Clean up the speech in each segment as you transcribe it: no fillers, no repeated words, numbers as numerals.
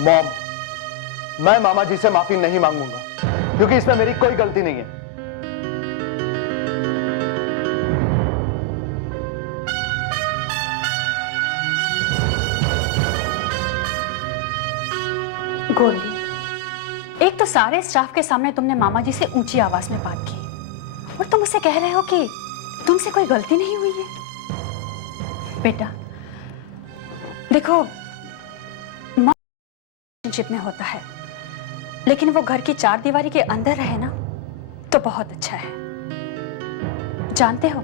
Mom, मैं मामा जी से माफी नहीं मांगूंगा क्योंकि इसमें मेरी कोई गलती नहीं है। गोल्डी, एक तो सारे स्टाफ के सामने तुमने मामा जी से ऊंची आवाज में बात की और तुम उससे कह रहे हो कि तुमसे कोई गलती नहीं हुई है। बेटा देखो, रिलेशनशिप में होता है, लेकिन वो घर की चार दीवारी के अंदर रहे ना तो बहुत अच्छा है। जानते हो,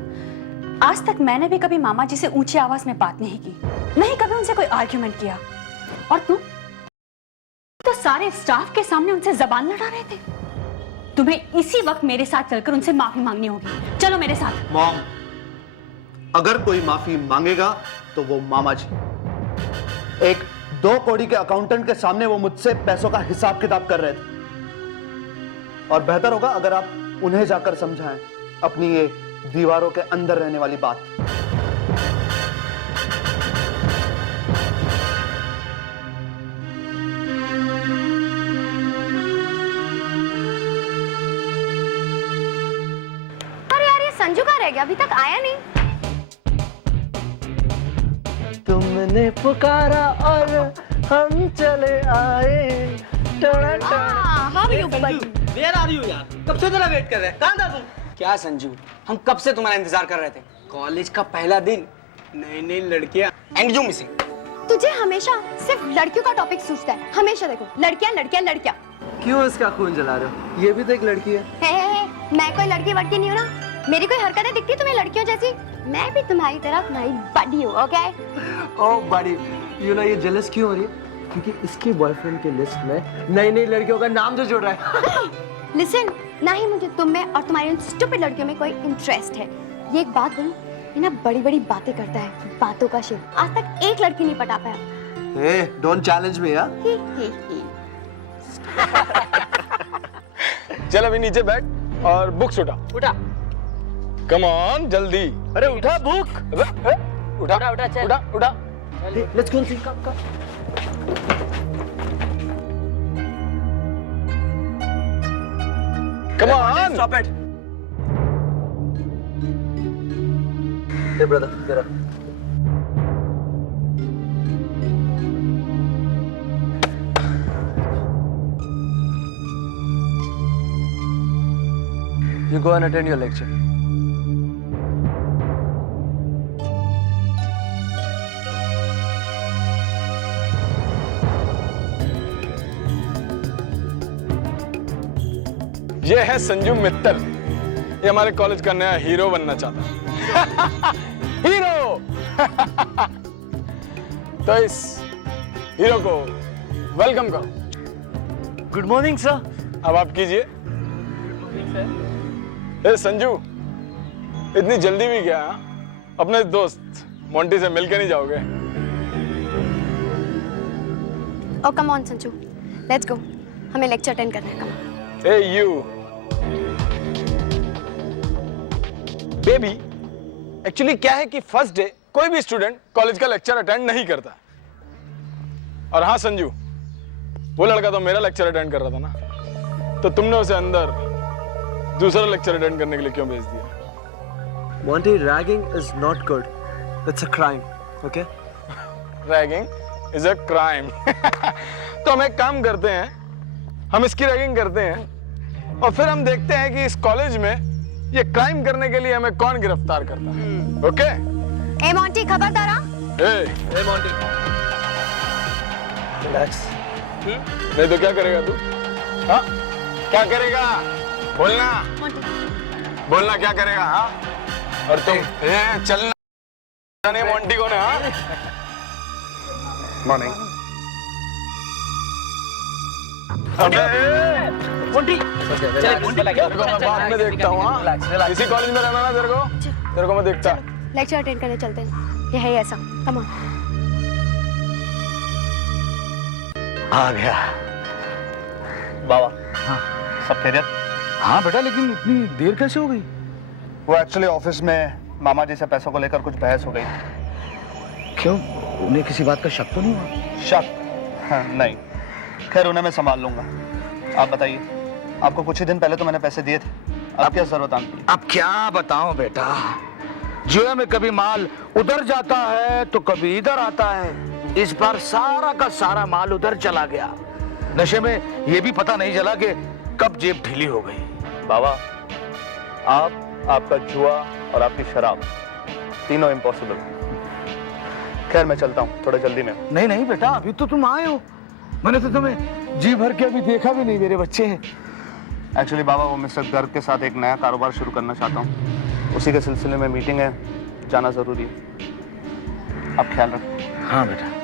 आज तक मैंने भी कभी मामा जी से ऊंची आवाज में बात नहीं की, नहीं कभी उनसे कोई आर्ग्यूमेंट किया। और तुम तो सारे स्टाफ के सामने उनसे जबान लड़ा रहे थे। तुम्हें इसी वक्त मेरे साथ चलकर उनसे माफी मांगनी होगी। चलो मेरे साथ। मॉम, अगर कोई माफी मांगेगा तो वो मामा जी। एक 2 कौड़ी के अकाउंटेंट के सामने वो मुझसे पैसों का हिसाब किताब कर रहे थे और बेहतर होगा अगर आप उन्हें जाकर समझाएं अपनी ये दीवारों के अंदर रहने वाली बात। अरे यार, ये संजू कहाँ रह गया? अभी तक आया नहीं। तुमने पुकारा और हम चले आए। Where are you यार? कब से तेरा वेट कर रहे हैं? कहाँ था तुम? क्या संजू, हम कब से तुम्हारा इंतजार कर रहे थे। कॉलेज का पहला दिन, नई नई लड़कियां एंड यू मिसिंग। तुझे हमेशा सिर्फ लड़कियों का टॉपिक सूझता है। हमेशा देखो लड़कियां लड़कियां लड़कियां। क्यों इसका खून जला रहे हो? ये भी तो एक लड़की है। मैं कोई लड़की वड़की नहीं हूँ ना। मेरी कोई हरकतें दिखती तुम्हें लड़कियों जैसी? मैं भी तुम्हारी तरह तुम्हारी बडी हूँ, ओके? ओह बड़ी, यू नो ये जेलस क्यों हो रही है? क्योंकि इसके बॉयफ्रेंड के लिस्ट में नई नई लड़कियों का नाम जो जुड़ रहा है। लिसन, ना ही मुझे तुम में और तुम्हारी उन स्टूपिड लड़कियों में कोई इंटरेस्ट है। ये एक बात बोलूं, ये ना बड़ी बड़ी बातें करता है, बातों का शेर। आज तक एक लड़की नहीं पटा पाया। हे, डोंट चैलेंज मी यार। चल अभी नीचे बैठ और बुक्स उठा। उठा। कम ऑन जल्दी। अरे उठा बुक। उठा उठा, चल। उठा उठा। Let's go see come. Come on. Stop it. Hey brother, जरा you go and attend your lecture. ये है संजू मित्तल, ये हमारे कॉलेज का नया हीरो बनना चाहता है। हीरो। तो इस हीरो को वेलकम करो। Good morning sir. अब आप कीजिए। ए संजू, इतनी जल्दी भी क्या? अपने दोस्त मोंटी से मिलकर नहीं जाओगे? Oh come on Sanju, let's go. हमें लेक्चर अटेंड करना है। कम। ए यू बेबी, एक्चुअली क्या है कि फर्स्ट डे कोई भी स्टूडेंट कॉलेज का लेक्चर अटेंड नहीं करता। और हाँ संजू, वो लड़का तो मेरा लेक्चर अटेंड कर रहा था ना, तो तुमने उसे अंदर दूसरा लेक्चर अटेंड करने के लिए क्यों भेज दिया? Monty, ragging is not good. It's a crime, okay? Ragging is a crime. तो हम एक काम करते हैं, हम इसकी रैगिंग करते हैं और फिर हम देखते हैं कि इस कॉलेज में ये क्राइम करने के लिए हमें कौन गिरफ्तार करता है। ओके? ए मोंटी, खबरदार। ए मोंटी, Relax. नहीं तो क्या करेगा तू? हाँ? क्या करेगा? बोलना। बोलना क्या करेगा? हाँ? और तुम चलना नहीं मोंटी को ना? हाँ? मॉर्निंग। मोंटी, तेरे को मैं बाद में देखता हूँ। हाँ? इसी कॉलेज में रहना ना तेरे को मैं देखता। लेक्चर अटेंड करने चलते हैं। ये है ऐसा। Come on. आ गया बाबा। हाँ, सब खैरियत? हाँ बेटा, लेकिन इतनी देर कैसे हो गई? वो एक्चुअली ऑफिस में मामा जी से पैसों को लेकर कुछ बहस हो गई। क्यों? उन्हें किसी बात का शक तो नहीं हुआ? शक? हाँ, नहीं। खैर उन्हें मैं संभाल लूंगा। आप बताइए, आपको कुछ ही दिन पहले तो मैंने पैसे दिए थे, अब क्या जरूरत आन पड़ी? अब क्या बताऊं बेटा, जुए में कभी माल उधर जाता है तो कभी इधर आता है। इस बार सारा का सारा माल उधर चला गया। नशे में ये भी पता नहीं चला कि कब जेब ढीली हो गई। बाबा, आप, आपका जुआ और आपकी शराब, तीनों इम्पॉसिबल। खैर मैं चलता हूँ, थोड़ा जल्दी में। नहीं नहीं बेटा, अभी तो तुम आए हो, मैंने तो तुम्हें जी भर के अभी देखा भी नहीं। मेरे बच्चे हैं एक्चुअली बाबा, वो मिस्टर गर्ग के साथ एक नया कारोबार शुरू करना चाहता हूँ, उसी के सिलसिले में मीटिंग है, जाना जरूरी है। आप ख्याल रखें। हाँ बेटा।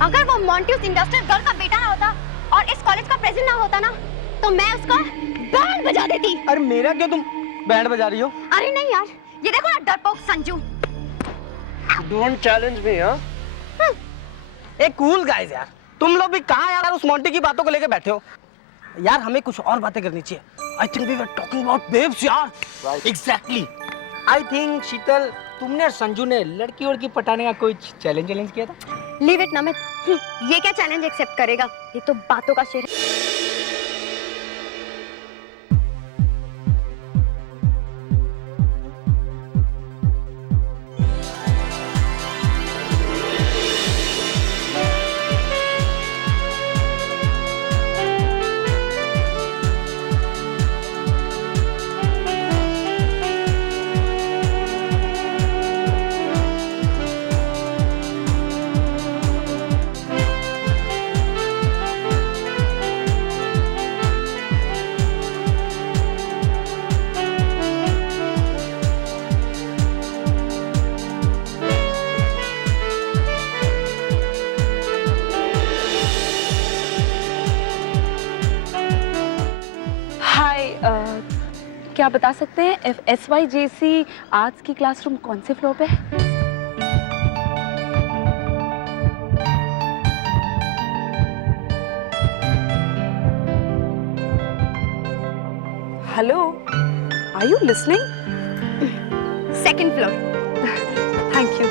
अगर वो मॉन्ट्यूस इंडस्ट्रियल गर्ल का बेटा ना होता और इस कॉलेज का प्रेसिडेंट ना होता ना, तो मैं उसका बैंड बजा देती। अरे मेरा क्यों तुम बैंड बजा रही हो? अरे नहीं यार, ये देखो ना डरपोक संजू। Don't challenge me. हाँ, एक कूल गाइस यार, तुम लोग भी कहाँ यार उस मोंटी की बातों को लेके बैठे हो यार? हमें कुछ और बातें करनी चाहिए। I think we were talking about babes यार। एग्जैक्टली। आई थिंक शीतल, तुमने और संजू ने लड़की वड़की पटाने का कोई चैलेंज किया था? लीव इट नमित, ये क्या चैलेंज एक्सेप्ट करेगा? ये तो बातों का शेर है। क्या आप बता सकते हैं SYJC आर्ट्स की क्लासरूम कौन से फ्लोर पे है? Hello, are you listening? Second floor. Thank you.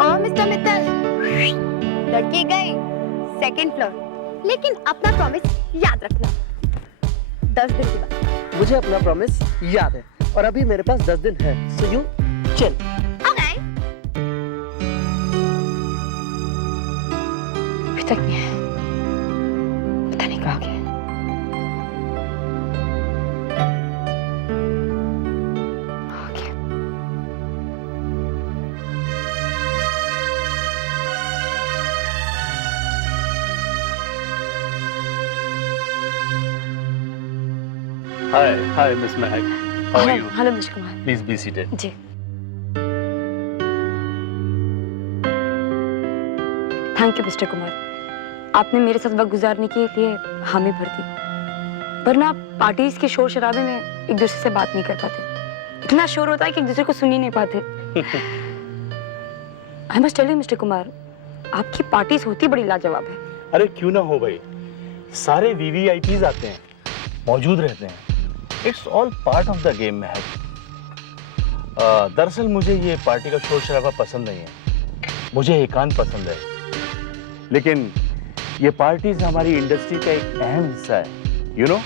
और मिस्टर मित्तल, लड़की गई सेकंड फ्लोर, लेकिन अपना प्रॉमिस याद रखना। 10 दिन के बाद। मुझे अपना प्रॉमिस याद है और अभी मेरे पास 10 दिन है, सो यू चिल। ओके। अभी तक नहीं है, पता नहीं कहाँ गया। Hi, Miss Mehak. How are you? Hello mister Kumar. Please be seated. जी। थैंक यू मिस्टर कुमार, आपने मेरे साथ वक्त गुजारने के लिए हामी भर दी, वरना पार्टीज के शोर शराबे में एक दूसरे से बात नहीं कर पाते। इतना शोर होता है कि एक दूसरे को सुन ही नहीं पाते। I must tell you mister Kumar, आपकी पार्टीज होती बड़ी लाजवाब है। अरे क्यों ना हो भाई, सारे VVIPs आते हैं, मौजूद रहते हैं। It's all part of the game में है। दरअसल मुझे ये पार्टी का शोर शराबा पसंद नहीं है, मुझे एकांत पसंद है। लेकिन ये पार्टीज हमारी इंडस्ट्री का एक अहम हिस्सा है, you know,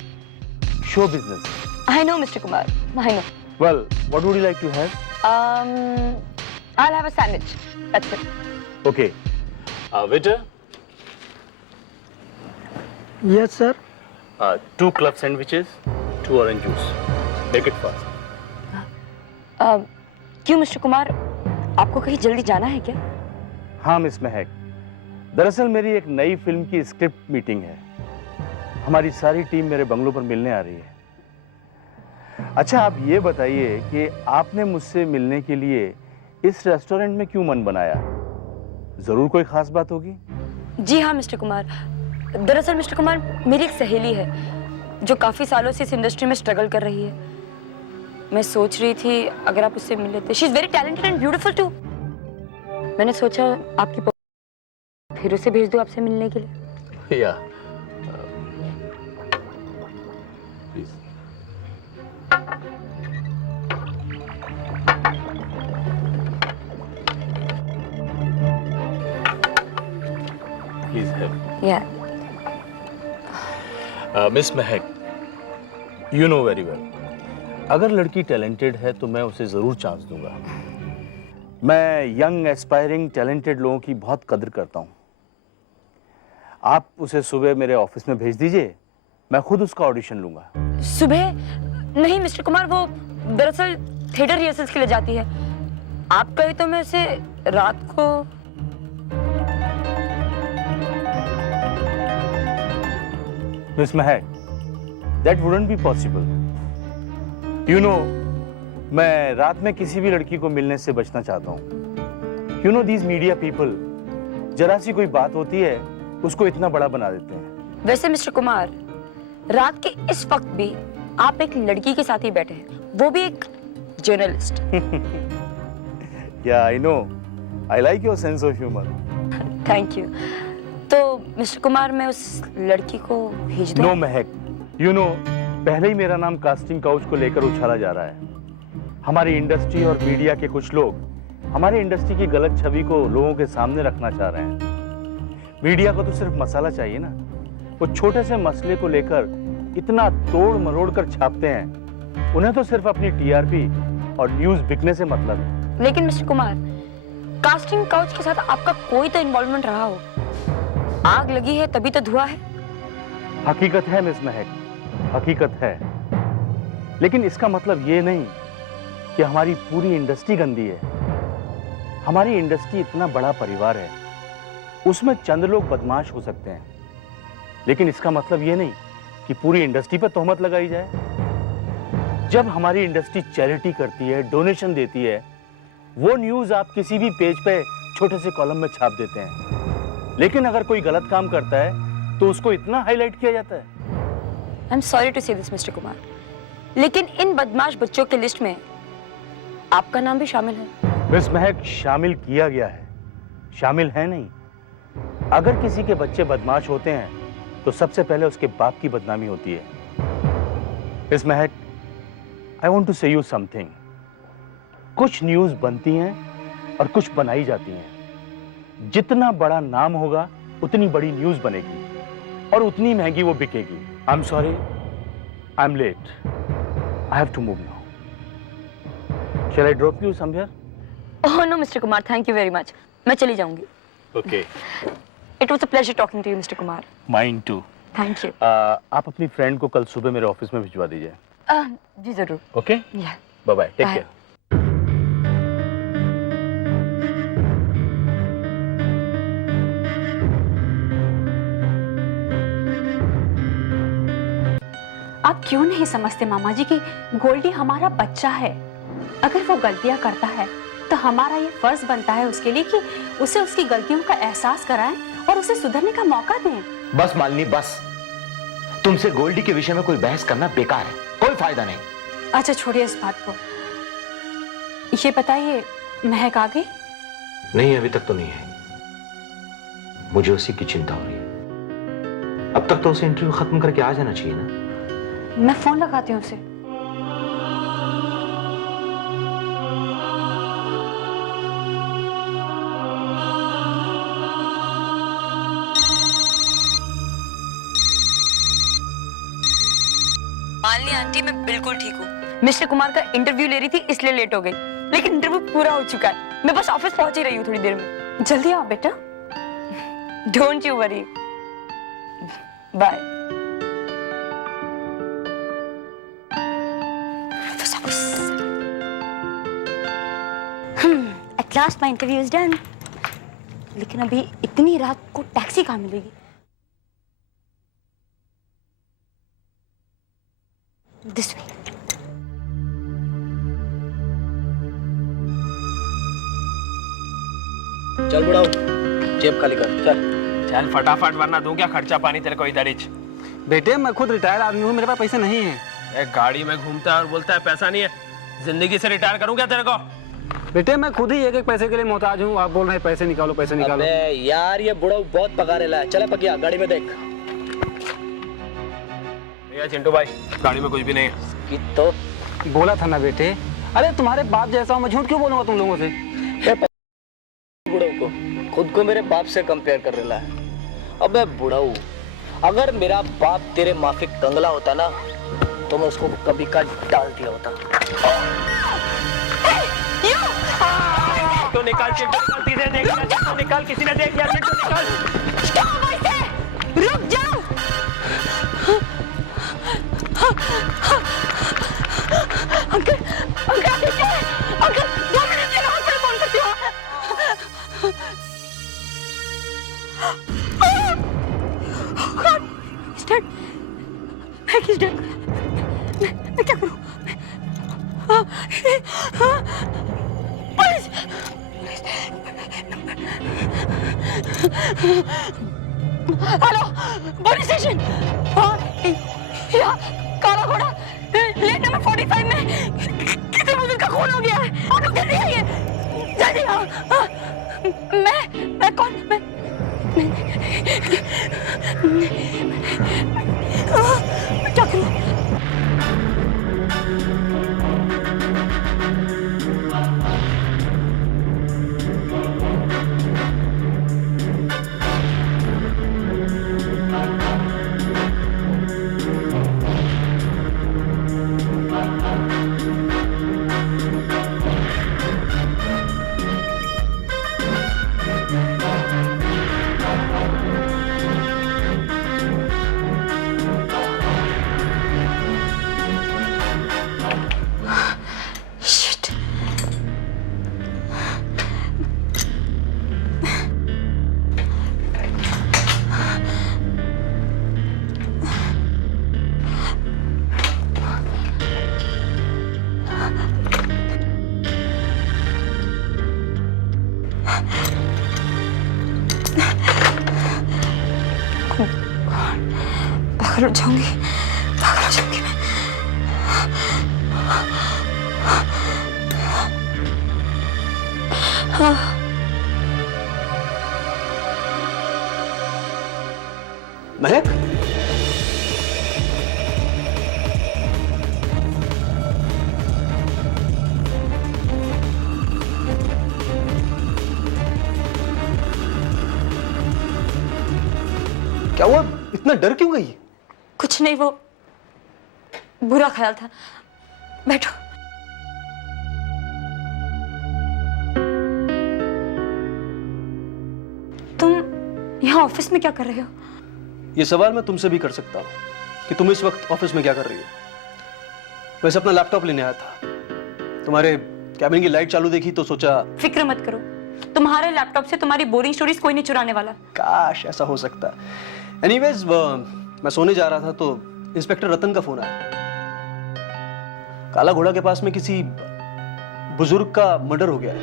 show business. I know mister Kumar, I know. Well, what would you like to have? I'll have a sandwich. That's it. Okay. Waiter, yes sir. 2 club sandwiches, 2 orange juice. Make it fast. क्यों mister Kumar, आपको कहीं जल्दी जाना है क्या? हाँ miss महक, दरअसल मेरी एक नई फिल्म की स्क्रिप्ट मीटिंग है। हमारी सारी टीम मेरे बंगलों पर मिलने आ रही है। अच्छा आप ये बताइए कि आपने मुझसे मिलने के लिए इस रेस्टोरेंट में क्यों मन बनाया? जरूर कोई खास बात होगी। जी हाँ मिस्टर कुमार, दरअसल मिस्टर कुमार मेरी एक सहेली है, जो काफी सालों से इस इंडस्ट्री में स्ट्रगल कर रही है। मैं सोच रही थी अगर आप उससे मिल लेते। She is very talented and beautiful too. मैंने सोचा आपकी फिर उसे भेज दूं आपसे मिलने के लिए। या प्लीज। Please help. या miss Mahak, you know very well, अगर लड़की टैलेंटेड है तो मैं उसे जरूर चांस दूंगा। मैं यंग एस्पायरिंग टैलेंटेड लोगों की बहुत कदर करता हूं। आप उसे सुबह मेरे ऑफिस में भेज दीजिए, मैं खुद उसका ऑडिशन लूंगा। सुबह नहीं मिस्टर कुमार, वो दरअसल थिएटर रिहर्सल्स के लिए जाती है। आप कहे तो मैं उसे रात को। Miss Mahak, that wouldn't be possible. You know, मैं रात में किसी भी लड़की को मिलने से बचना चाहता हूँ। You know these media people, जरा सी कोई बात होती है उसको इतना बड़ा बना देते हैं। वैसे मिस्टर कुमार, रात के इस वक्त भी आप एक लड़की के साथ ही बैठे हैं, वो भी एक जर्नलिस्ट। या I know, I like your sense of humour. Thank you. तो मिस्टर कुमार, मैं उस लड़की को भेज दूं? नो महक, यू नो, पहले ही मेरा नाम कास्टिंग काउच को लेकर उछाला जा रहा है। हमारी इंडस्ट्री और मीडिया के कुछ लोग हमारी इंडस्ट्री की गलत छवि को लोगों के सामने रखना चाह रहे हैं। मीडिया को तो सिर्फ मसाला चाहिए ना, वो छोटे से मसले को लेकर इतना तोड़ मरोड़ कर छापते हैं। उन्हें तो सिर्फ अपनी टीआरपी और न्यूज बिकने से मतलब है। लेकिन मिस्टर कुमार, कास्टिंग काउच के साथ आपका कोई तो इन्वॉल्वमेंट रहा हो। आग लगी है तभी तो धुआं है। हकीकत है मिस महक, हकीकत है, लेकिन इसका मतलब ये नहीं कि हमारी पूरी इंडस्ट्री गंदी है। हमारी इंडस्ट्री इतना बड़ा परिवार है, उसमें चंद लोग बदमाश हो सकते हैं, लेकिन इसका मतलब ये नहीं कि पूरी इंडस्ट्री पर तोहमत लगाई जाए। जब हमारी इंडस्ट्री चैरिटी करती है, डोनेशन देती है, वो न्यूज आप किसी भी पेज पे छोटे से कॉलम में छाप देते हैं, लेकिन अगर कोई गलत काम करता है तो उसको इतना हाईलाइट किया जाता है। आई एम सॉरी टू से दिस मिस्टर कुमार, लेकिन इन बदमाश बच्चों की लिस्ट में आपका नाम भी शामिल है। मिस महक, शामिल किया गया है, शामिल है नहीं। अगर किसी के बच्चे बदमाश होते हैं तो सबसे पहले उसके बाप की बदनामी होती है। Miss Mahak, I want to से यू समथिंग। कुछ न्यूज बनती हैं और कुछ बनाई जाती हैं। जितना बड़ा नाम होगा उतनी बड़ी न्यूज बनेगी और उतनी महंगी वो बिकेगी। I am sorry, I am late, I have to move now. Shall I drop you somewhere? Oh no, Mr. Kumar, thank you very much. मैं चली जाऊंगी। Okay. It was a pleasure talking to you, Mr. Kumar. Mine too. Thank you. आप अपनी friend को कल सुबह मेरे office में भिजवा दीजिए। जी जरूर। Okay? Yeah. Bye bye. Take Bye. care. आप क्यों नहीं समझते मामा जी कि गोल्डी हमारा बच्चा है। अगर वो गलतियां करता है तो हमारा ये फर्ज बनता है उसके लिए कि उसे उसकी गलतियों का एहसास कराएं और उसे सुधरने का मौका दें। बस मालिनी, बस। तुमसे गोल्डी के विषय में कोई बहस करना बेकार है, कोई फायदा नहीं। अच्छा छोड़िए इस बात को, ये बताइए महक आ गई? नहीं, अभी तक तो नहीं है। मुझे उसी की चिंता हो रही है। अब तक तो उसे इंटरव्यू खत्म करके आ जाना चाहिए ना। मैं फोन लगाती हूँ उसे। मालिनी आंटी, मैं बिल्कुल ठीक हूँ। मिस्टर कुमार का इंटरव्यू ले रही थी इसलिए लेट हो गई, लेकिन इंटरव्यू पूरा हो चुका है। मैं बस ऑफिस पहुंच ही रही हूँ थोड़ी देर में। जल्दी आओ बेटा। Don't you worry. Bye. At last my interview is done. लेकिन अभी इतनी रात को टैक्सी कहाँ मिलेगी? This way. चल बुढ़ाओ, जेब खाली कर, चल। चल फटाफट, वरना दूं क्या खर्चा पानी तेरे को इधर ही। बेटे मैं खुद रिटायर आदमी हूँ, मेरे पास पैसे नहीं है। एक गाड़ी में घूमता है और बोलता है पैसा नहीं है। जिंदगी से रिटायर करूँ क्या तेरे को? बेटे मैं खुद ही एक एक पैसे के लिए मोहताज हूँ, आप बोल रहे हैं पैसे निकालो पैसे निकालो। अबे यार ये बुढ़ा बहुत पकारेला है। चले पकिया गाड़ी में देख। भैया चिंटू भाई गाड़ी में कुछ भी नहीं है। कि तो बोला था ना बेटे। अरे तुम्हारे बाप जैसा हूँ, मैं झूठ क्यों बोलूंगा तुम लोगों से? बुढ़ऊ को खुद को मेरे बाप से कंपेयर कर रहा है। अबे बुढ़ऊ, अगर मेरा बाप तेरे माफिक कंगला होता ना तो मैं उसको कभी का डाल दिया होता। तो निकाल चिंटू, निकाल, किसी ने देख लिया चिंटू, निकाल, किसी ने देख लिया चिंटू, निकाल। रुक जाओ। अंकल अंकल आप ठीक है? अंकल 2 मिनट के लिए हॉस्पिटल फोन करती हूँ। He's dead. Meg is dead. मैं क्या करूँ? पुलिस! Hello, police station. यहाँ काला घोड़ा लेट नंबर 45 में किसी बुजुर्ग का खून हो गया है। आप लोग जल्दी आइए, जल्दी। हाँ, मैं कौन? मैं क्या करूँ? पागल हो जाऊंगी, पागल हो जाऊंगी मैं। महक, क्या हुआ? इतना डर क्यों गई? कुछ नहीं, वो बुरा ख्याल था। बैठो। तुम यहाँ ऑफिस में क्या कर रहे हो? ये सवाल मैं तुमसे भी कर सकता हूँ कि तुम इस वक्त ऑफिस में क्या कर रही हो। वैसे अपना लैपटॉप लेने आया था, तुम्हारे कैबिन की लाइट चालू देखी तो सोचा। फिक्र मत करो, तुम्हारे लैपटॉप से तुम्हारी बोरिंग स्टोरीज कोई नहीं चुराने वाला। काश ऐसा हो सकता। एनीवेज मैं सोने जा रहा था तो इंस्पेक्टर रतन का फोन आया। काला घोड़ा के पास में किसी बुजुर्ग का मर्डर हो गया है।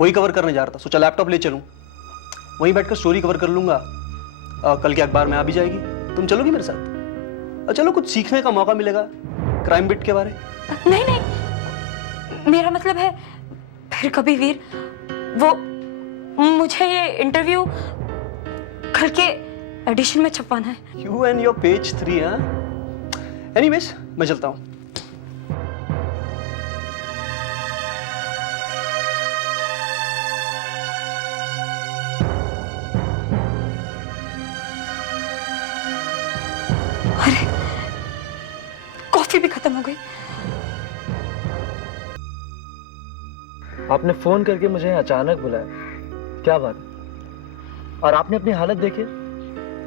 वही कवर करने जा रहा था, सोचा लैपटॉप ले चलूं, वहीं बैठकर स्टोरी कवर कर लूंगा। कल के अखबार में आ भी जाएगी। तुम चलोगी मेरे साथ? चलो, कुछ सीखने का मौका मिलेगा क्राइम बिट के बारे। नहीं नहीं, मेरा मतलब है फिर कभी वीर, वो मुझे ये इंटरव्यू कल के एडिशन में छपवाना है। You and your page 3। हाँ, एनीवेज मैं चलता हूँ। अरे कॉफी भी खत्म हो गई। आपने फोन करके मुझे अचानक बुलाया, क्या बात है? और आपने अपनी हालत देखी?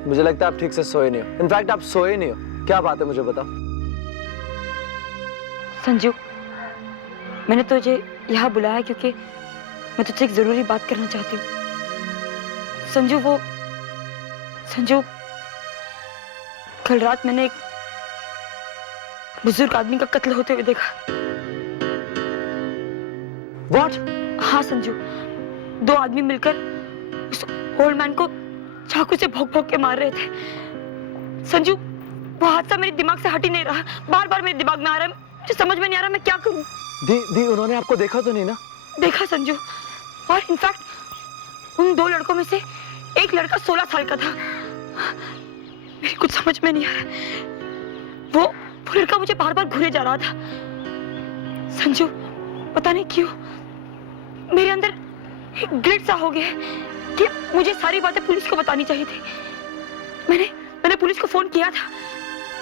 मुझे लगता है आप ठीक से सोए नहीं हो। इनफैक्ट आप सोए नहीं हो। क्या बात है मुझे बताओ। संजू, मैंने तुझे यहाँ बुलाया क्योंकि मैं तुझसे एक जरूरी बात करना चाहती हूँ। संजू, कल रात मैंने एक बुजुर्ग आदमी का कत्ल होते हुए देखा। What? हाँ संजू, 2 आदमी मिलकर ओल्ड मैन को चाकू से भोंक भोंक के मार रहे थे। संजू, वो हादसा मेरे दिमाग से हट ही नहीं रहा, बार बार मेरे दिमाग में आ रहा है, मुझे समझ में नहीं आ रहा मैं क्या करूं। दी उन्होंने आपको देखा तो नहीं ना? देखा संजू, और इनफैक्ट उन 2 लड़कों में से एक लड़का 16 साल का था। मेरी कुछ समझ में नहीं आ रहा, वो लड़का मुझे बार बार घूरे जा रहा था। संजू, पता नहीं क्यों मेरे अंदर एक गिल्ट सा हो गया है कि मुझे सारी बातें पुलिस को बतानी चाहिए थी। मैंने पुलिस को फोन किया था,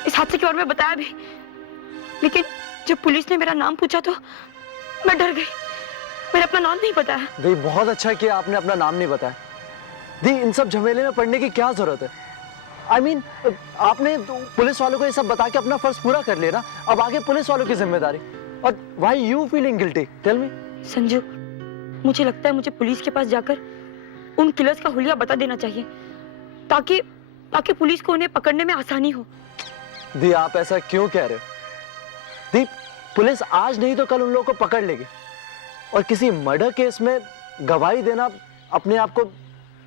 इस हादसे के बारे में बताया भी, लेकिन जब पुलिस ने मेरा नाम पूछा तो मैं डर गई। मैंने अपना नाम नहीं बताया। दी बहुत अच्छा किया आपने अपना नाम नहीं बताया। दी इन सब झमेले में पड़ने की क्या जरूरत है? I mean, आपने पुलिस वालों को ये सब बता के अपना फर्ज पूरा कर लिया ना, अब आगे पुलिस वालों की जिम्मेदारी। और why you feeling guilty? Tell me. Sanju, मुझे लगता है मुझे पुलिस के पास जाकर उन किलर्स का हुलिया बता देना चाहिए, ताकि पुलिस को उन्हें पकड़ने में आसानी हो। दी आप ऐसा क्यों कह रहे हो? दी पुलिस आज नहीं तो कल उन लोगों को पकड़ लेगी, और किसी मर्डर केस में गवाही देना अपने आप को,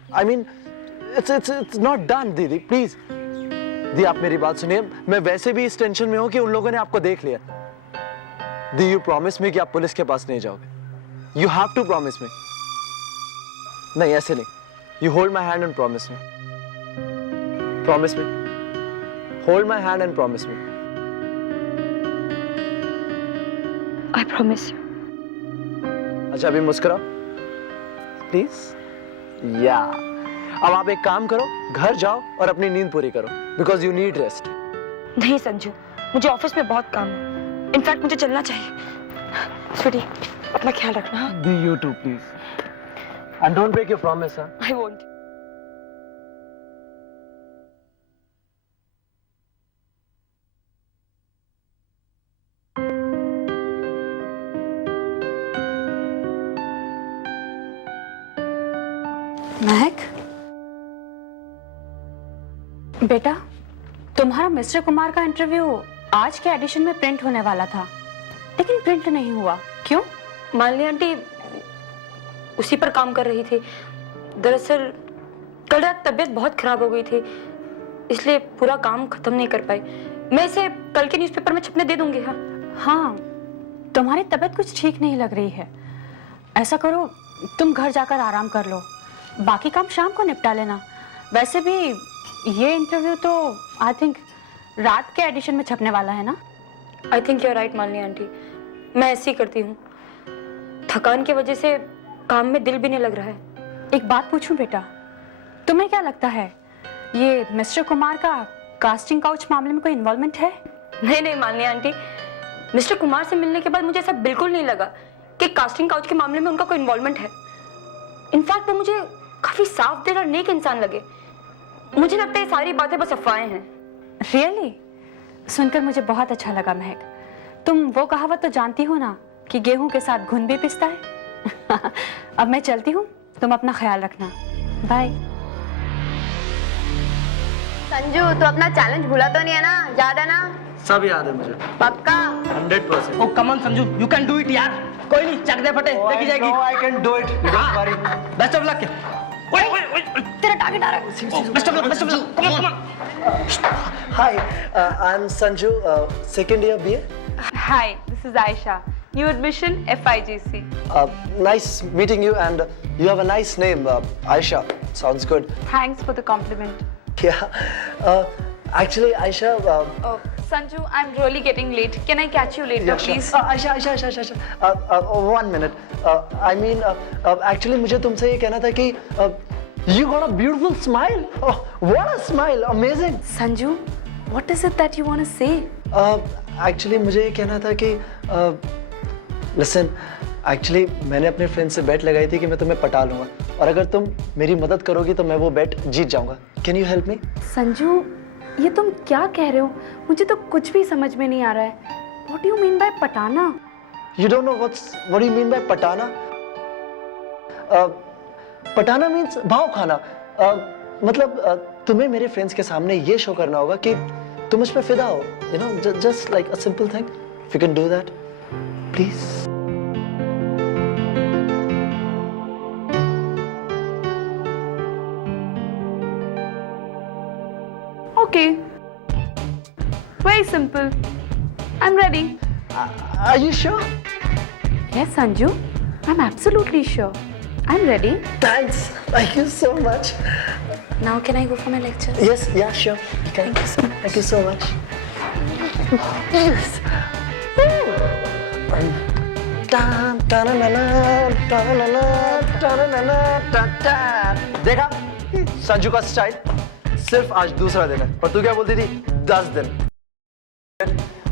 I mean, it's not done, दीदी प्लीज। दी आप मेरी बात सुनिए, मैं वैसे भी इस टेंशन में हूं कि उन लोगों ने आपको देख लिया। दी यू प्रॉमिस मी कि आप पुलिस के पास नहीं जाओगे। You have to promise me. नहीं ऐसे नहीं, you hold my hand and promise me. Promise me, hold my hand and promise me. I promise you. अच्छा अभी मुस्कुराओ प्लीज। या अब आप एक काम करो, घर जाओ और अपनी नींद पूरी करो, बिकॉज यू नीड रेस्ट। नहीं संजू, मुझे ऑफिस में बहुत काम है, इनफैक्ट मुझे चलना चाहिए। स्वीटी, अपना ख्याल रखना। दी you too please, and don't break your promise. I won't. Mahak, बेटा, तुम्हारा मिस्टर कुमार का इंटरव्यू आज के एडिशन में प्रिंट होने वाला था, लेकिन प्रिंट नहीं हुआ। क्यों? मालिनी आंटी उसी पर काम कर रही थी। दरअसल कल रात तबीयत बहुत खराब हो गई थी, इसलिए पूरा काम खत्म नहीं कर पाई। मैं इसे कल के न्यूज़पेपर में छपने दे दूंगी। हाँ, तुम्हारी तबीयत कुछ ठीक नहीं लग रही है। ऐसा करो, तुम घर जाकर आराम कर लो, बाकी काम शाम को निपटा लेना। वैसे भी ये इंटरव्यू तो आई थिंक रात के एडिशन में छपने वाला है ना? I think you are right Malini aunty, मैं ऐसे ही करती हूँ। थकान की वजह से काम में दिल भी नहीं लग रहा है। एक बात पूछूं बेटा, तुम्हें क्या लगता है ये मिस्टर कुमार का कास्टिंग काउच मामले में कोई इन्वॉल्वमेंट है? नहीं नहीं मालिनी आंटी, मिस्टर कुमार से मिलने के बाद मुझे ऐसा बिल्कुल नहीं लगा कि कास्टिंग काउच के मामले में उनका कोई इन्वॉल्वमेंट है। इनफैक्ट वो मुझे काफी साफ दिल और नेक इंसान लगे। मुझे लगता है ये सारी बातें बस अफवाहें हैं। रियली? सुनकर मुझे बहुत अच्छा लगा महक। तुम वो कहावत तो जानती हो ना कि गेहूं के साथ घुन भी पिसता है। अब मैं चलती हूँ, तुम अपना ख्याल रखना। बाय। संजू, तो अपना चैलेंज भूला तो नहीं है ना? याद है ना? सब याद है मुझे, पक्का? 100%। Oh come on Sanju, you can do it यार। कोई नहीं, चक दे फटे, देखी जाएगी। I can do it. Don't worry. Best of luck. ओए तेरा टारगेट आ रहा है। Best of luck, come on come on. Hi, I'm Sanju, second year BA. Hi, this is Aisha. New admission, FIGC. Nice meeting you, and you have a nice name, Aisha. Sounds good. Thanks for the compliment. Yeah. Actually, Aisha. Oh, Sanju, I'm really getting late. Can I catch you later, Yeah, sure. please? Aisha. 1 minute. I mean, actually, मुझे तुमसे ये कहना था कि you got a beautiful smile. Oh, what a smile! Amazing. Sanju, what is it that you want to say? Actually, मुझे ये कहना था कि listen, actually मैंने अपने फ्रेंड से बेट लगाई थी कि मैं तुम्हें पटा लूंगा, और अगर तुम मेरी मदद करोगी तो मैं वो बेट जीत जाऊंगा। Can you help me? Sanju, ये तुम क्या कह रहे हो? मुझे तो कुछ भी समझ में नहीं आ रहा है। What do you mean by पटाना? You don't know what do you mean by पटाना? पटाना means भाव खाना। मतलब तुम्हें मेरे फ्रेंड्स के सामने ये शो करना होगा कि तुम मुझ पे फिदा हो। You know, just like a simple thing. If you can do that, please. Okay. Very simple. I'm ready. Are you sure? Yes, Sanju. I'm absolutely sure. I'm ready. Thanks. Thank you so much. Now can I go for my lecture? Yes, yeah, sure. Okay. Thank you so much. Thank you so much. Yes. देखा संजू का style सिर्फ आज दूसरा दिन है और तू क्या बोलती थी 10 दिन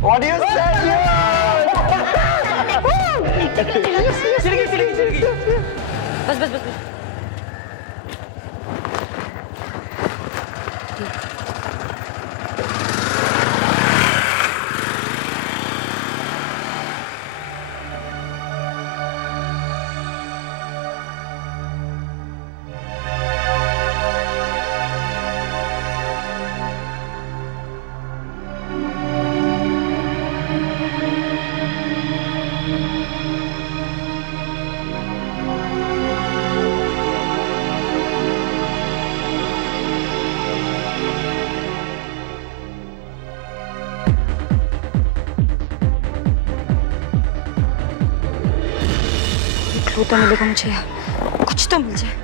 What do you say? बस बस बस क्लू तो मिलेगा मुझे यार, कुछ तो मिल जाए।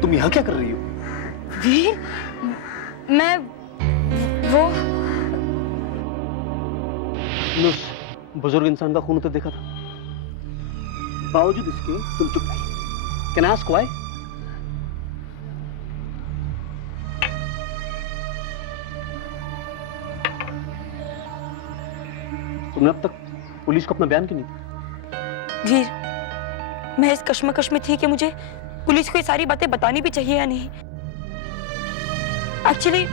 तुम यहाँ क्या कर रही हो? वीर, मैं वो बुजुर्ग इंसान का खून तो देखा था, बावजूद इसके तुम चुप रही। Can I ask why? तुमने अब तक पुलिस को अपना बयान क्यों नहीं दिया? वीर, मैं इस कश्मकश में थी कि मुझे पुलिस को ये सारी बातें बतानी भी चाहिए या नहीं। एक्चुअली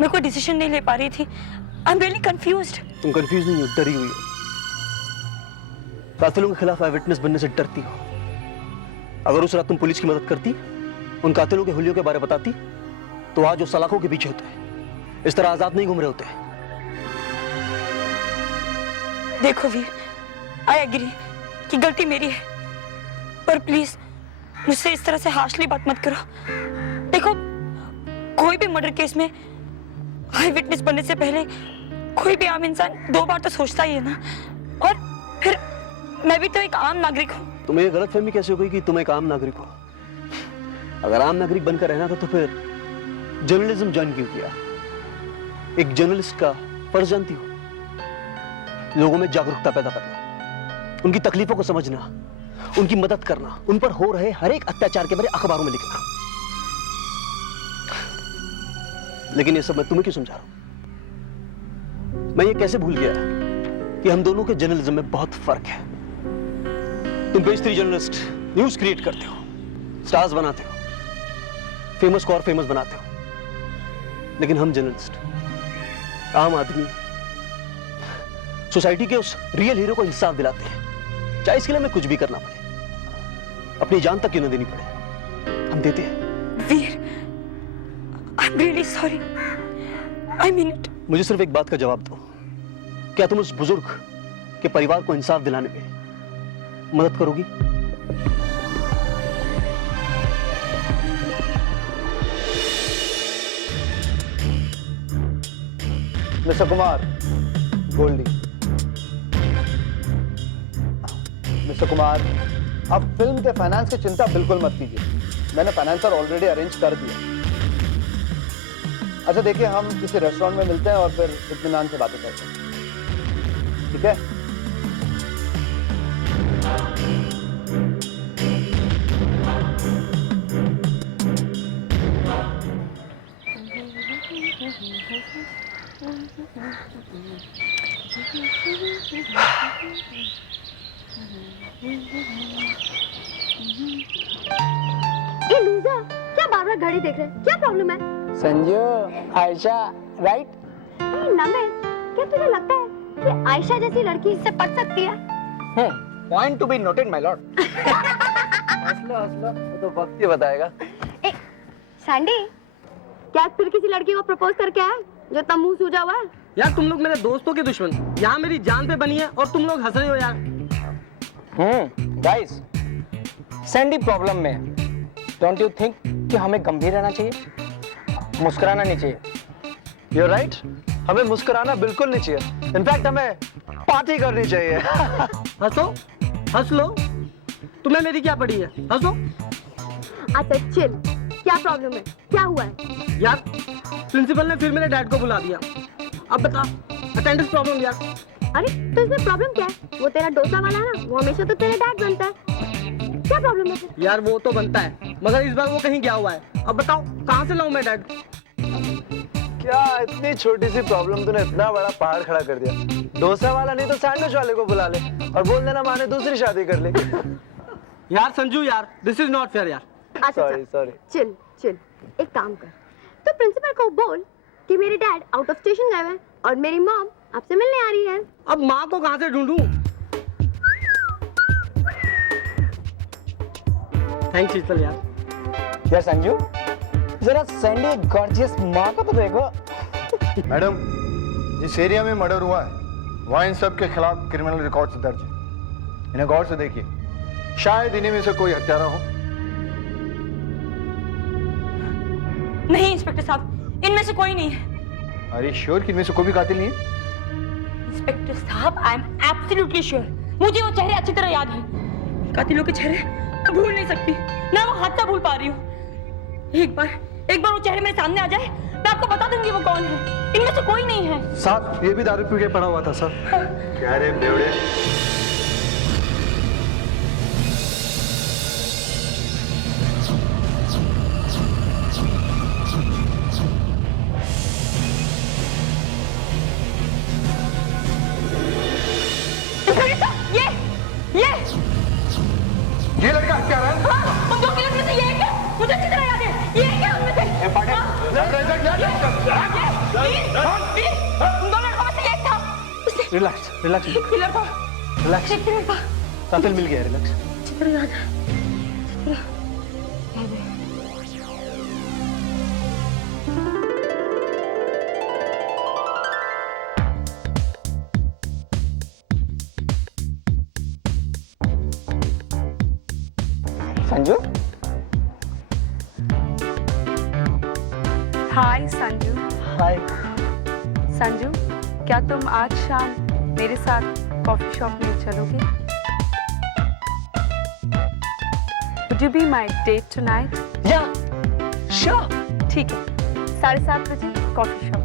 मैं कोई डिसीजन नहीं ले पा रही थी। आई एम रियली कंफ्यूज्ड। तुम कंफ्यूज नहीं हो, डरी हुई हो। कातिलों के खिलाफ आई विटनेस बनने से डरती हो। अगर उस रात तुम पुलिस की मदद करती, उन कातिलों के हुलियों के बारे में बताती, तो आज वो सलाखों के पीछे होते हैं, इस तरह आजाद नहीं घूम रहे होते। देखो वीर, आई एग्री कि गलती मेरी है, पर प्लीज मुझसे इस तरह से हार्शली बात मत करो। देखो, कोई भी मर्डर केस में आई विटनेस बनने से पहले कोई भी आम इंसान 2 बार तो सोचता ही है ना। और फिर मैं भी तो एक आम नागरिक हूँ। तुम्हें ये गलतफहमी कैसे हो गई कि तुम एक आम नागरिक हो? अगर आम नागरिक बनकर रहना था तो फिर जर्नलिज्म ज्वाइन क्यों किया? एक जर्नलिस्ट का फर्ज जानती हो? लोगों में जागरूकता पैदा करना, उनकी तकलीफों को समझना, उनकी मदद करना, उन पर हो रहे हर एक अत्याचार के बारे में अखबारों में लिखना। लेकिन ये सब मैं तुम्हें क्यों समझा रहा हूं? मैं ये कैसे भूल गया कि हम दोनों के जर्नलिज्म में बहुत फर्क है। तुम पेज 3 जर्नलिस्ट न्यूज क्रिएट करते हो, स्टार्स बनाते हो, फेमस को और फेमस बनाते हो, लेकिन हम जर्नलिस्ट, आम आदमी, सोसाइटी के उस रियल हीरो को इंसाफ दिलाते हैं, चाहे इसके लिए हमें कुछ भी करना पड़े, अपनी जान तक क्यों न देनी पड़े, हम देते हैं। Veer, I am really sorry, I mean it. मुझे सिर्फ एक बात का जवाब दो, क्या तुम उस बुजुर्ग के परिवार को इंसाफ दिलाने में मदद करोगी? मिस्टर कुमार, गोल्डी। मिस्टर कुमार, आप फिल्म के फाइनेंस की चिंता बिल्कुल मत कीजिए, मैंने फाइनेंसर ऑलरेडी अरेंज कर दिया। अच्छा देखिए, हम किसी रेस्टोरेंट में मिलते हैं और फिर इत्मीनान से बातें करते हैं, ठीक है? ए लूजर, क्या बार-बार घड़ी देख रहे हैं? क्या प्रॉब्लम है? संजू, आयशा, राइट? नमित, क्या तुझे लगता है कि आयशा जैसी लड़की इससे पढ़ सकती है? Point to be noted my Lord. हौसला वो तो वक्त ही बताएगा। सैंडी, क्या फिर किसी लड़की को प्रपोज करके आया जो इतना मुंह सूजा हुआ है? यार तुम लोग मेरे दोस्तों के दुश्मन, यहाँ मेरी जान पे बनी है और तुम लोग हंस रहे हो यार। गाइस, सैंडी प्रॉब्लम में है। डोंट यू थिंक कि हमें गंभीर रहना चाहिए, मुस्कुराना नहीं चाहिए? You're right, हमें मुस्कुराना बिल्कुल नहीं चाहिए। इनफैक्ट हमें पार्टी करनी चाहिए। हंसो, हंस लो। तुम्हें मेरी क्या पड़ी है? हंसो। अच्छा चिल, क्या प्रॉब्लम है? क्या हुआ है? यार प्रिंसिपल ने फिर मेरे डैड को बुला दिया। अब बता, अटेंडेंस प्रॉब्लम यार। अरे तो इसमें प्रॉब्लम क्या है? वो तेरा डोसा वाला है ना, वो हमेशा तो तेरा डैड बनता है। क्या प्रॉब्लम है फिर? यार वो तो बनता है, मगर इस बार वो कहीं गया हुआ है। अब बताओ कहाँ से लाऊं मैं डैड? क्या इतनी छोटी सी प्रॉब्लम तूने इतना बड़ा पहाड़ खड़ा कर दिया? डोसा वाला नहीं तो सैंडविच वाले को बुला ले और बोल देना माँ ने दूसरी शादी कर ली। यार संजू यार, दिस इज नॉट फेयर यार। सॉरी। चिल चिल, एक काम कर, तो प्रिंसिपल को बोल कि मेरे डैड आउट ऑफ स्टेशन गए हैं और मेरी मॉम आपसे मिलने आ रही है। अब माँ को कहाँ से ढूंढूं? थैंक्स शीतल यार। यार संजू, जरा सैंडी गॉर्जियस माँ को तो देखो। मैडम, जिस एरिया में मर्डर हुआ है वहाँ इन सब के खिलाफ क्रिमिनल रिकॉर्ड्स दर्ज है। इन्हें गौर से देखिए, शायद इन्हीं में से कोई हत्यारा हो। नहीं इंस्पेक्टर साहब, इनमें से कोई नहीं है। अरे श्योर कि इनमें से कोई भी कातिल नहीं है? इंस्पेक्टर साहब, आई एम एब्सोल्युटली श्योर। मुझे वो चेहरे अच्छी तरह याद है। कातिलों के चेहरे मैं भूल नहीं सकती, मैं वो हादसा भूल पा रही हूँ। एक बार वो चेहरे मेरे सामने आ जाए, मैं आपको बता दूंगी वो कौन है। इनमें से कोई नहीं है। साहब, ये भी दारू पी के पड़ा हुआ था सर। क्या रे बेवड़े, ये लड़का हत्यारा है? हाँ, उन दो किलर में से ये एक है, मुझे अच्छी तरह याद है। ये एक है उनमें से। उन दो लड़कों में से एक था। रिलैक्स रिलैक्स किलर था। रिलैक्स। एक किलर था। कातिल मिल गया, रिलैक्स। अच्छी तरह याद है। संजू, हाय संजू। हाय। संजू, क्या तुम आज शाम मेरे साथ कॉफी शॉप में चलोगे? Would you be my date tonight? या श्योर। ठीक है, 7:30 बजे कॉफी शॉप।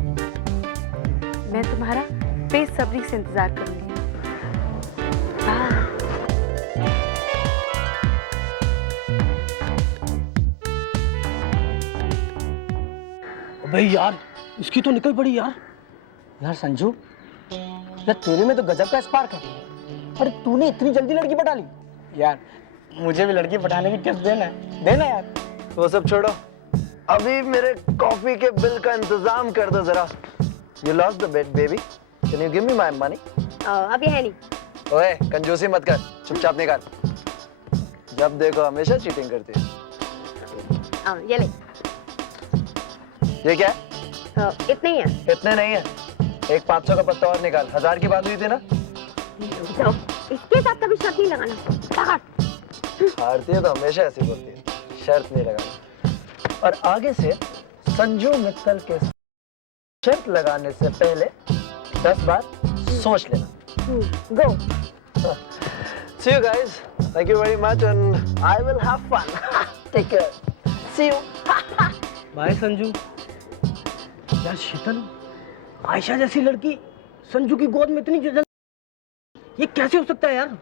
मैं तुम्हारा बेसब्री से इंतजार करूंगी। बाय। अबे यार, इसकी तो निकल पड़ी यार। यार संजू, यार तेरे में तो गजब का स्पार्क है, पर तूने इतनी जल्दी लड़की पटा ली। यार मुझे भी लड़की पटाने की टिप्स देना यार। वो सब छोड़ो, अभी मेरे कॉफी के बिल का इंतजाम कर दो जरा। You lost the bet, baby. Can you give me my money? अभी है नहीं। ओए, कंजूसी मत कर, चुपचाप निकाल। जब देखो हमेशा चीटिंग करती है। ये ले। ये क्या है? इतने ही है। इतने नहीं है, एक 500 का पत्ता और निकाल। 1000 की बात हुई थी ना? तो इसके साथ कभी शर्त नहीं लगाना। हारती है तो हमेशा ऐसी बोलती है, शर्त नहीं लगाना। और आगे से संजू मित्तल के शर्त लगाने से पहले 10 बार सोच लेना। गो। See you guys. Thank you very much and I will have fun. Take care. See you. Bye Sanju. यार शीतल, आयशा जैसी लड़की संजू की गोद में इतनी जल्दी, ये कैसे हो सकता है यार?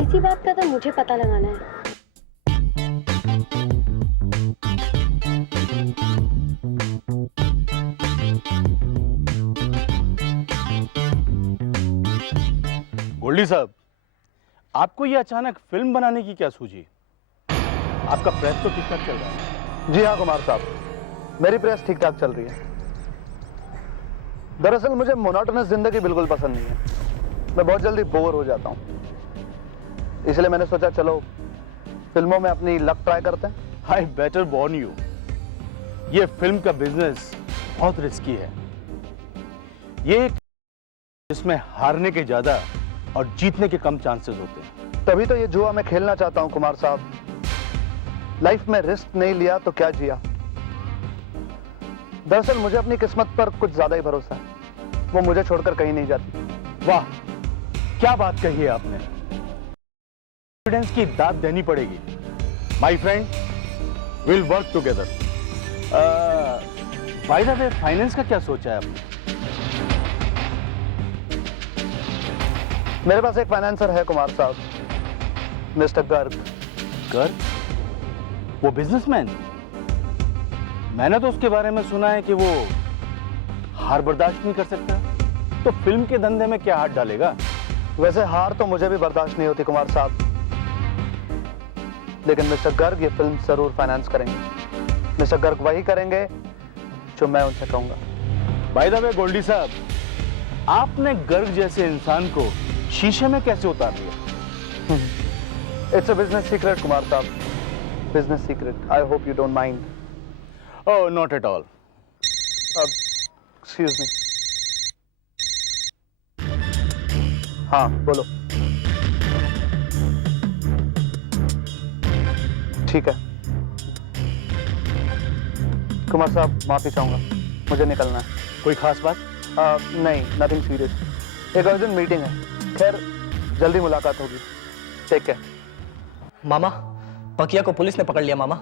इसी बात का तो मुझे पता लगाना है। गोल्डी साहब, आपको ये अचानक फिल्म बनाने की क्या सूझी? आपका प्रेस तो ठीक ठाक चल रहा है। जी हाँ कुमार साहब, मेरी प्रेस ठीक ठाक चल रही है। दरअसल मुझे मोनोटोनस जिंदगी बिल्कुल पसंद नहीं है। मैं बहुत जल्दी बोर हो जाता हूँ, इसलिए मैंने सोचा चलो फिल्मों में अपनी लक ट्राई करते हैं। आई बेटर वॉर्न यू, ये फिल्म का बिजनेस बहुत रिस्की है। ये एक जिसमें हारने के ज्यादा और जीतने के कम चांसेस होते हैं। तभी तो ये जुआ मैं खेलना चाहता हूं कुमार साहब। लाइफ में रिस्क नहीं लिया तो क्या जिया। दरअसल मुझे अपनी किस्मत पर कुछ ज्यादा ही भरोसा है, वो मुझे छोड़कर कहीं नहीं जाती। वाह, क्या बात कही है आपने। कॉन्फिडेंस की दाद देनी पड़ेगी। My friend, will work together. By the way, finance का क्या सोचा है आपने? मेरे पास एक फाइनेंसर है कुमार साहब, मिस्टर गर्ग। गर्ग? वो बिजनेसमैन? मैंने तो उसके बारे में सुना है कि वो हार बर्दाश्त नहीं कर सकता, तो फिल्म के धंधे में क्या हाथ डालेगा? वैसे हार तो मुझे भी बर्दाश्त नहीं होती कुमार साहब, लेकिन मिस्टर गर्ग ये फिल्म जरूर फाइनेंस करेंगे। मिस्टर गर्ग वही करेंगे जो मैं उनसे कहूंगा। बाय द वे गोल्डी साहब, आपने गर्ग जैसे इंसान को शीशे में कैसे उतार लिया? It's a business secret Kumar साहब, business secret. I hope you don't mind. Oh, not at all. Excuse me. हाँ बोलो। ठीक है कुमार साहब, माफी चाहूंगा, मुझे निकलना है। कोई खास बात? नहीं, नथिंग सीरियस। एक अर्जेंट मीटिंग है। खैर, जल्दी मुलाकात होगी। Take care. मामा, पकिया को पुलिस ने पकड़ लिया मामा।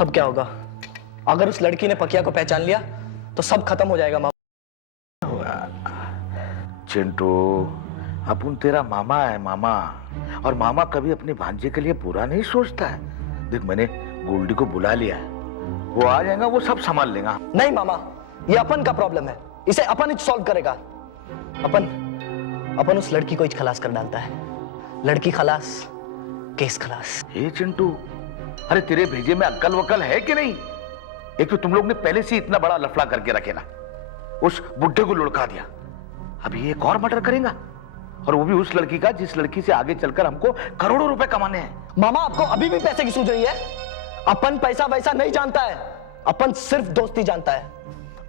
अब क्या होगा? अगर उस लड़की ने पकिया को पहचान लिया तो सब खत्म हो जाएगा मामा। चिंटू, अपुन तेरा मामा है मामा, और मामा कभी अपने भांजे के लिए बुरा नहीं सोचता है। देख, मैंने गोल्डी को बुला लिया है, वो आ जाएगा, वो सब संभाल लेगा। नहीं मामा, ये अपन का प्रॉब्लम है, इसे अपन ही सॉल्व करेगा। अपन उस लड़की को ही खलास कर डालता है। लड़की खलास, केस खलास। हे चिंटू, अरे तेरे भेजे में अक्ल वक्ल है कि नहीं? एक तो तुम लोग ने पहले से इतना बड़ा लफड़ा करके रखे ना, उस बुड्ढे को लुढ़का दिया, अभी एक और मर्डर करेगा, और वो भी उस लड़की का जिस लड़की से आगे चलकर हमको करोड़ों रुपए कमाने हैं। मामा, आपको अभी भी पैसे की सूझ रही है? अपन पैसा वैसा नहीं जानता है, अपन सिर्फ दोस्ती जानता है।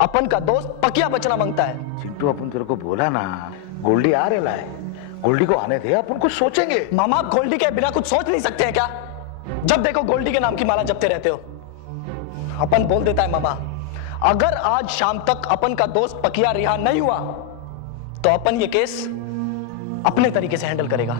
अपन का दोस्त पकिया बचना मांगता है। चिंटू, अपन तेरे को बोला ना, गोल्डी आ रहा है, गोल्डी को आने दे, अपन कुछ सोचेंगे। मामा, आप गोल्डी के बिना कुछ सोच नहीं सकते हैं क्या? जब देखो गोल्डी के नाम की माला जपते रहते हो। अपन बोल देता है मामा, अगर आज शाम तक अपन का दोस्त पकिया रिहा नहीं हुआ तो अपन ये केस अपने तरीके से हैंडल करेगा।